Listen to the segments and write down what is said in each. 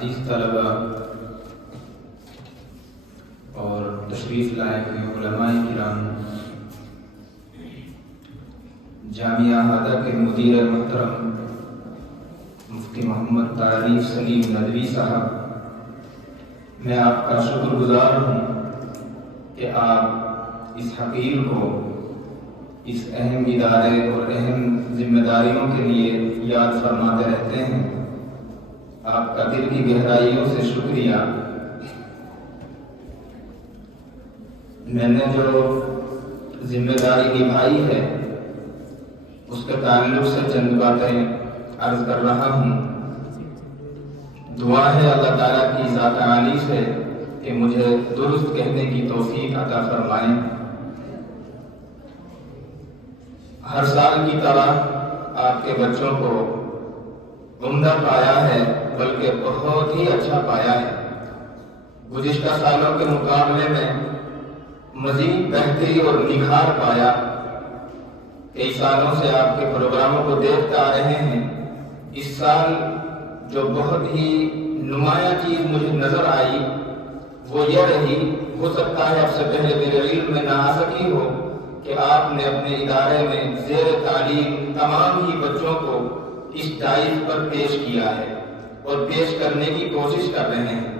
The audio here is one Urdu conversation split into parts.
عزیز طلبہ اور تشریف لائے ہوئے علماء کرام، جامعہ ہادہ کے مدیر محترم مفتی محمد تعریف سلیم ندوی صاحب، میں آپ کا شکر گزار ہوں کہ آپ اس حقیر کو اس اہم ادارے اور اہم ذمہ داریوں کے لیے یاد فرماتے رہتے ہیں۔ آپ کا دل کی گہرائیوں سے شکریہ۔ میں نے جو ذمہ داری نبھائی ہے اس کے تعلق سے چند باتیں عرض کر رہا ہوں۔ دعا ہے اللہ تعالیٰ کی ذات عالی سے کہ مجھے درست کہنے کی توفیق عطا فرمائیں۔ ہر سال کی طرح آپ کے بچوں کو عمدہ پایا ہے، بلکہ بہت ہی اچھا پایا ہے۔ گزشتہ سالوں کے مقابلے میں مزید بہتری اور نکھار پایا۔ کئی سالوں سے آپ کے پروگراموں کو دیکھتے آ رہے ہیں۔ اس سال جو بہت ہی نمایاں چیز مجھے نظر آئی وہ یہ رہی، ہو سکتا ہے اب سے پہلے میرے علم میں نہ آ سکی ہو، کہ آپ نے اپنے ادارے میں زیر تعلیم تمام ہی بچوں کو اس ڈائز پر پیش کیا ہے اور پیش کرنے کی کوشش کر رہے ہیں۔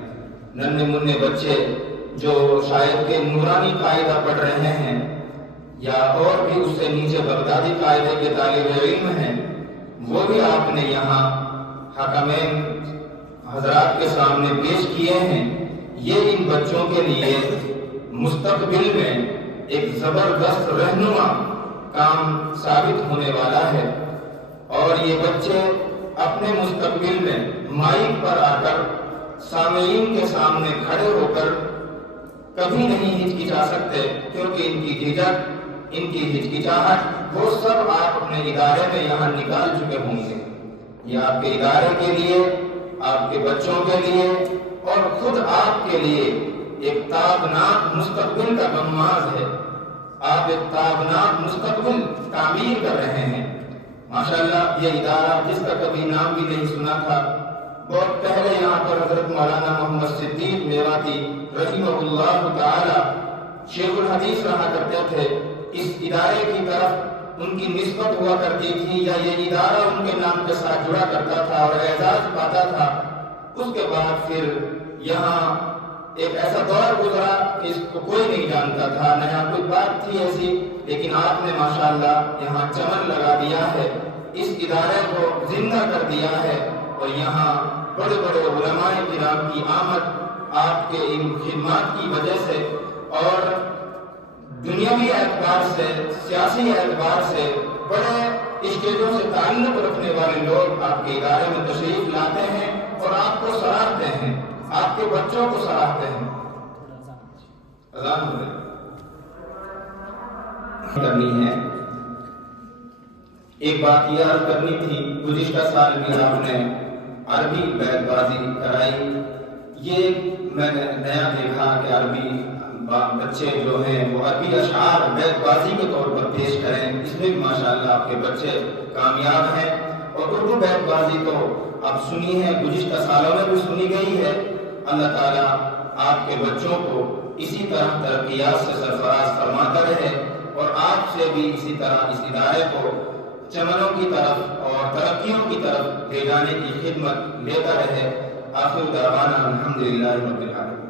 ننھے منھے بچے جو شاید کہ نورانی قاعدہ پڑھ رہے ہیں یا اور بھی اس سے نیچے بغدادی قاعدے کے طالب علم ہیں، وہ بھی آپ نے یہاں حکمین حضرات کے سامنے پیش کیے ہیں۔ یہ ان بچوں کے لیے مستقبل میں ایک زبردست رہنما کام ثابت ہونے والا ہے، اور یہ بچے اپنے مستقبل میں مائک پر آ کر سامعین کے سامنے کھڑے ہو کر کبھی نہیں ہچکچا سکتے، کیونکہ ان کی جھجک، ان کی ہچکچاہٹ وہ سب آپ اپنے ادارے میں یہاں نکال چکے ہوں گے۔ یہ آپ کے ادارے کے لیے، آپ کے بچوں کے لیے اور خود آپ کے لیے ایک تابناک مستقبل کا غماز ہے۔ آپ ایک تابناک مستقبل تعمیر کر رہے ہیں۔ ماشاءاللہ یہ ادارہ جس کا کبھی نام بھی نہیں سنا تھا، بہت پہلے یہاں پر حضرت مولانا محمد صدیق میواتی رحمہ اللہ تعالی شیخ الحدیث رہا کرتے تھے۔ اس ادارے کی طرف ان کی نسبت ہوا کرتی تھی، یا یہ ادارہ ان کے نام کے ساتھ جڑا کرتا تھا اور اعزاز پاتا تھا۔ اس کے بعد پھر یہاں ایک ایسا دور گزرا کہ اس کو کوئی نہیں جانتا تھا، نہ یہاں کوئی بات تھی ایسی، لیکن آپ نے ماشاءاللہ یہاں چمن لگا دیا ہے، اس ادارے کو زندہ کر دیا ہے، اور یہاں بڑے بڑے علماء کرام کی آمد آپ کے ان خدمات کی وجہ سے اور دنیاوی اعتبار سے، سیاسی اعتبار سے بڑے اسٹیجوں سے تعلق رکھنے والے لوگ آپ کے ادارے میں تشریف لاتے ہیں اور آپ کو سراہتے ہیں، آپ کے بچوں کو سراہتے ہیں۔ اذان ہو رہی کرنی ہے۔ ایک بات یہ عرض کرنی تھی، گزشتہ سال بھی آپ نے عربی بیت بازی کرائی۔ یہ میں نے نیا دیکھا کہ عربی بچے جو ہیں وہ عربی اشعار بیت بازی کے طور پر پیش کریں۔ اس میں بھی ماشاءاللہ آپ کے بچے کامیاب ہیں، اور اردو بیت بازی تو آپ سنی ہے، گزشتہ سالوں میں بھی سنی گئی ہے۔ اللہ تعالیٰ آپ کے بچوں کو اسی طرح ترقیات سے سرفراز فرماتا رہے، اور آپ سے بھی اسی طرح اس ادارے کو چمنوں کی طرف اور ترقیوں کی طرف لے جانے کی خدمت لیتا رہے۔ آخر دعوانا الحمدللہ رب العالمین۔